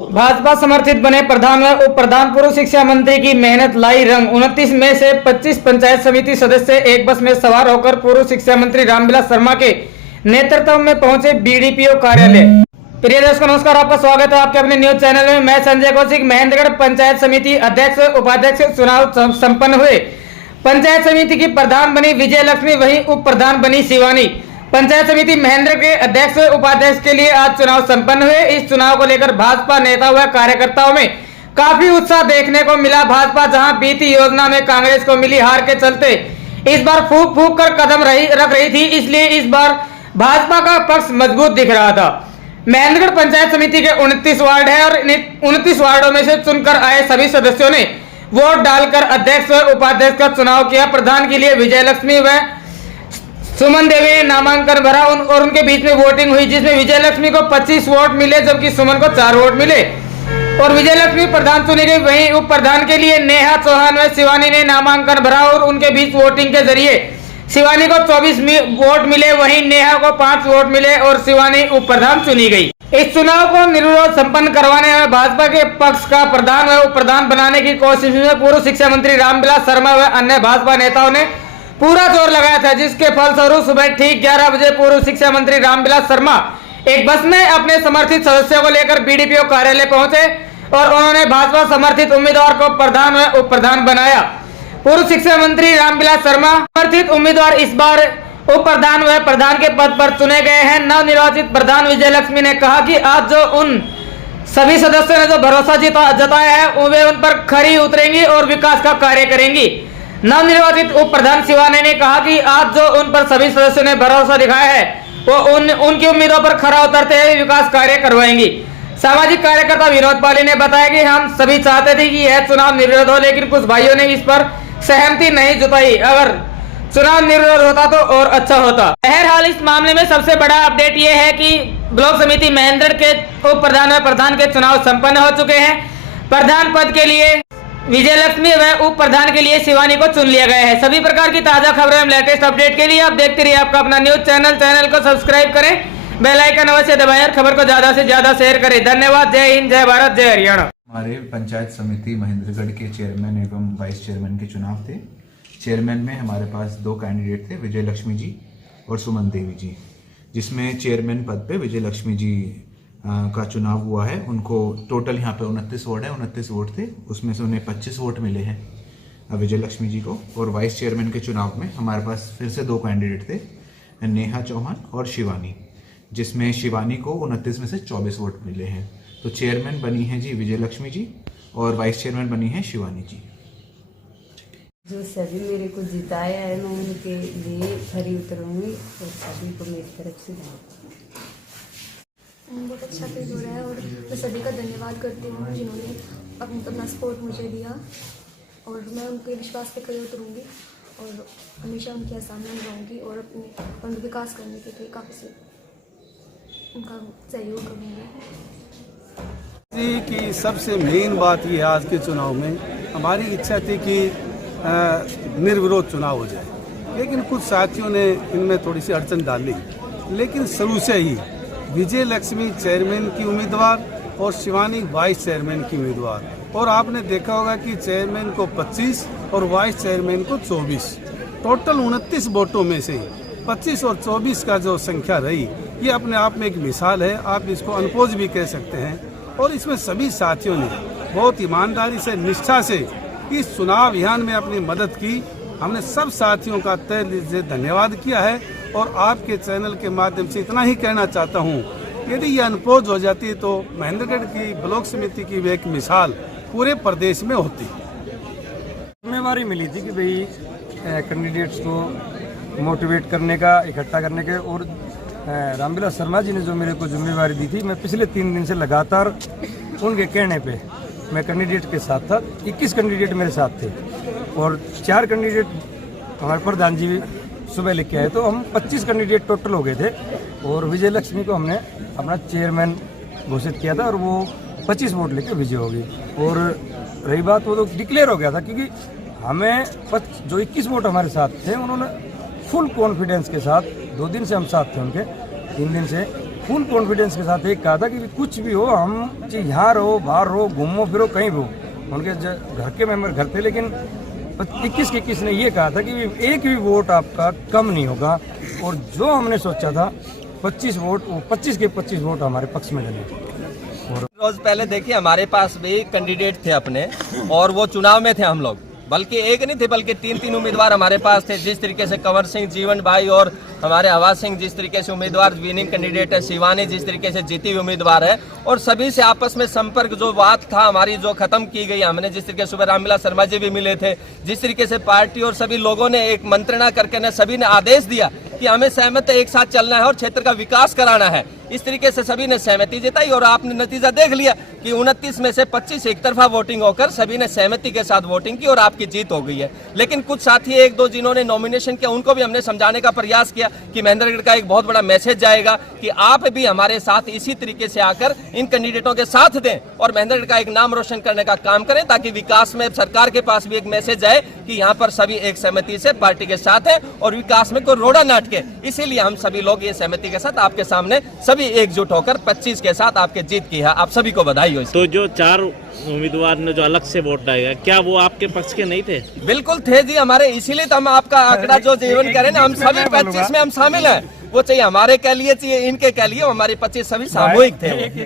भाजपा समर्थित बने प्रधान व उप प्रधान पूर्व शिक्षा मंत्री की मेहनत लाई रंग। 29 मई से 25 पंचायत समिति सदस्य एक बस में सवार होकर पूर्व शिक्षा मंत्री रामविलास शर्मा के नेतृत्व में पहुंचे बीडीपीओ कार्यालय। प्रिय दर्शकों नमस्कार, आपका स्वागत है आपके अपने न्यूज चैनल में। मैं संजय कौशिक। महेंद्रगढ़ पंचायत समिति अध्यक्ष उपाध्यक्ष चुनाव संपन्न हुए। पंचायत समिति की प्रधान बनी विजय लक्ष्मी, वहीं उप प्रधान बनी शिवानी। पंचायत समिति महेंद्र के अध्यक्ष उपाध्यक्ष के लिए आज चुनाव संपन्न हुए। इस चुनाव को लेकर भाजपा नेता व कार्यकर्ताओं में काफी उत्साह देखने को मिला। भाजपा जहां बीती योजना में कांग्रेस को मिली हार के चलते इस बार फूंक फूंक कर कदम रख रही थी, इसलिए इस बार भाजपा का पक्ष मजबूत दिख रहा था। महेंद्रगढ़ पंचायत समिति के 29 वार्ड है और 29 वार्डों में से चुनकर आए सभी सदस्यों ने वोट डालकर अध्यक्ष व उपाध्यक्ष का चुनाव किया। प्रधान के लिए विजय लक्ष्मी व सुमन देवी ने नामांकन भरा और उनके बीच में वोटिंग हुई, जिसमें विजय लक्ष्मी को 25 वोट मिले जबकि सुमन को 4 वोट मिले और विजय लक्ष्मी प्रधान चुनी गई। वहीं उप प्रधान के लिए नेहा चौहान व शिवानी ने नामांकन भरा और उनके बीच वोटिंग के जरिए शिवानी को 24 वोट मिले, वहीं नेहा को 5 वोट मिले और शिवानी उप प्रधान चुनी गई। इस चुनाव को निर्विरोध संपन्न करवाने में भाजपा के पक्ष का प्रधान व उप प्रधान बनाने की कोशिश में पूर्व शिक्षा मंत्री रामविलास शर्मा व अन्य भाजपा नेताओं ने पूरा जोर लगाया था, जिसके फलस्वरूप सुबह ठीक 11 बजे पूर्व शिक्षा मंत्री रामविलास शर्मा एक बस में अपने समर्थित सदस्यों को लेकर बीडीपीओ कार्यालय पहुंचे और उन्होंने भाजपा समर्थित उम्मीदवार को प्रधान व उप प्रधान बनाया। पूर्व शिक्षा मंत्री रामविलास शर्मा समर्थित उम्मीदवार इस बार उप प्रधान व प्रधान के पद पर चुने गए हैं। नवनिर्वाचित प्रधान विजय लक्ष्मी ने कहा कि आज जो उन सभी सदस्यों ने जो भरोसा जताया है वे उन पर खरी उतरेंगी और विकास का कार्य करेंगी। नवनिर्वाचित उप प्रधान शिवानी ने कहा कि आज जो उन पर सभी सदस्यों ने भरोसा दिखाया है वो उनकी उम्मीदों पर खरा उतरते हुए विकास कार्य करवाएंगी। सामाजिक कार्यकर्ता विनोद पाली ने बताया कि हम सभी चाहते थे कि यह चुनाव निर्विरोध हो, लेकिन कुछ भाइयों ने इस पर सहमति नहीं जताई। अगर चुनाव निर्विरोध होता तो और अच्छा होता। बहरहाल इस मामले में सबसे बड़ा अपडेट ये है कि ब्लॉक समिति महेंद्र के उप प्रधान व प्रधान के चुनाव संपन्न हो चुके हैं। प्रधान पद के लिए विजय लक्ष्मी व उप प्रधान के लिए शिवानी को चुन लिया गया है। सभी प्रकार की ताजा खबरें एवं लेटेस्ट अपडेट के लिए आप देखते रहिए आपका अपना न्यूज चैनल को सब्सक्राइब करें, बेल आइकन अवश्य दबाएं और खबर को ज्यादा से ज्यादा शेयर करें। धन्यवाद। जय हिंद, जय भारत, जय हरियाणा। हमारे पंचायत समिति महेंद्रगढ़ के चेयरमैन एवं वाइस चेयरमैन के चुनाव थे। चेयरमैन में हमारे पास 2 कैंडिडेट थे, विजय लक्ष्मी जी और सुमन देवी जी, जिसमें चेयरमैन पद पे विजय लक्ष्मी जी का चुनाव हुआ है। उनको टोटल यहाँ पे 29 वार्ड है, 29 वोट थे, उसमें से उन्हें 25 वोट मिले हैं विजय लक्ष्मी जी को। और वाइस चेयरमैन के चुनाव में हमारे पास फिर से 2 कैंडिडेट थे, नेहा चौहान और शिवानी, जिसमें शिवानी को 29 में से 24 वोट मिले हैं। तो चेयरमैन बनी है जी विजय लक्ष्मी जी और वाइस चेयरमैन बनी है शिवानी जी। जो सभी मेरे को जिताया है मैं उनके लिए खरी उतरूंगी और सभी को मेरी तरफ से बहुत अच्छा फील हो रहा है और मैं सभी का धन्यवाद करती हूँ जिन्होंने अपना सपोर्ट मुझे दिया और मैं उनके विश्वास पे खरी उतरूंगी और हमेशा उनके आसानी में रहूँगी और अपने विकास करने के लिए काफ़ी से उनका सहयोग करूँगी। की सबसे मेन बात ये आज के चुनाव में हमारी इच्छा थी कि निर्विरोध चुनाव हो जाए, लेकिन कुछ साथियों ने इनमें थोड़ी सी अड़चन डाली। लेकिन शुरू से ही विजय लक्ष्मी चेयरमैन की उम्मीदवार और शिवानी वाइस चेयरमैन की उम्मीदवार, और आपने देखा होगा कि चेयरमैन को 25 और वाइस चेयरमैन को 24, टोटल 29 वोटों में से 25 और 24 का जो संख्या रही, ये अपने आप में एक मिसाल है। आप इसको अनपोज भी कह सकते हैं। और इसमें सभी साथियों ने बहुत ईमानदारी से, निष्ठा से इस चुनाव अभियान में अपनी मदद की। हमने सब साथियों का तहे दिल से धन्यवाद किया है और आपके चैनल के माध्यम से इतना ही कहना चाहता हूँ, यदि ये अनपोज हो जाती तो महेंद्रगढ़ की ब्लॉक समिति की एक मिसाल पूरे प्रदेश में होती। जिम्मेवारी मिली थी कि भाई कैंडिडेट्स को मोटिवेट करने का, इकट्ठा करने के, और रामविलास शर्मा जी ने जो मेरे को जिम्मेवारी दी थी, मैं पिछले 3 दिन से लगातार उनके कहने पे मैं कैंडिडेट के साथ था। 21 कैंडिडेट मेरे साथ थे और 4 कैंडिडेट हमारे प्रधान जी सुबह लेके आए, तो हम 25 कैंडिडेट टोटल हो गए थे और विजय लक्ष्मी को हमने अपना चेयरमैन घोषित किया था और वो 25 वोट लेके विजय हो गई। और रही बात, वो तो डिक्लेयर हो गया था क्योंकि हमें जो 21 वोट हमारे साथ थे उन्होंने फुल कॉन्फिडेंस के साथ, 2 दिन से हम साथ थे उनके, 3 दिन से फुल कॉन्फिडेंस के साथ एक कहा था कि कुछ भी हो, हम चाहे यहाँ रहो, बाहर रहो, घूमो फिरो, कहीं भी हो। उनके घर के मेंबर घर थे, लेकिन 21 के 21 ने ये कहा था कि एक भी वोट आपका कम नहीं होगा, और जो हमने सोचा था 25 वोट, वो 25 के 25 वोट हमारे पक्ष में डले। रोज पहले देखिए हमारे पास भी कैंडिडेट थे अपने, और वो चुनाव में थे हम लोग, बल्कि एक नहीं थे बल्कि तीन उम्मीदवार हमारे पास थे। जिस तरीके से कंवर सिंह, जीवन भाई और हमारे आवाज सिंह जिस तरीके से उम्मीदवार विनिंग कैंडिडेट है, शिवानी जिस तरीके से जीती हुई उम्मीदवार है, और सभी से आपस में संपर्क जो बात था हमारी जो खत्म की गई, हमने जिस तरीके से सुबह रामविलास शर्मा जी भी मिले थे, जिस तरीके से पार्टी और सभी लोगों ने एक मंत्रणा करके सभी ने आदेश दिया कि हमें सहमत एक साथ चलना है और क्षेत्र का विकास कराना है, इस तरीके से सभी ने सहमति जताई। और आपने नतीजा देख लिया कि 29 में से 25 एक तरफा वोटिंग होकर सभी ने सहमति के साथ वोटिंग की और आपकी जीत हो गई है। लेकिन कुछ साथी एक दो जिन्होंने नॉमिनेशन किया, उनको भी हमने समझाने का प्रयास किया कि महेंद्रगढ़ का एक बहुत बड़ा मैसेज जाएगा कि आप भी हमारे साथ इसी तरीके से आकर इन कैंडिडेटों के साथ दें और महेंद्रगढ़ का एक नाम रोशन करने का काम करें, ताकि विकास में सरकार के पास भी एक मैसेज जाए कि यहाँ पर सभी एक सहमति से पार्टी के साथ है और विकास में कोई रोड़ा ना अटके। इसीलिए हम सभी लोग ये सहमति के साथ आपके सामने सभी एकजुट होकर 25 के साथ आपके जीत की है। आप सभी को बधाई हो। तो जो 4 उम्मीदवार ने जो अलग से वोट डालेगा, क्या वो आपके पक्ष के नहीं थे? बिल्कुल थे जी, हमारे इसीलिए तो हम आपका आंकड़ा जो जीवन करें ना, हम सभी 25 में हम शामिल हैं। वो चाहिए हमारे कह लिए, चाहिए इनके कह लिए, हमारे 25 सभी सामूहिक थे।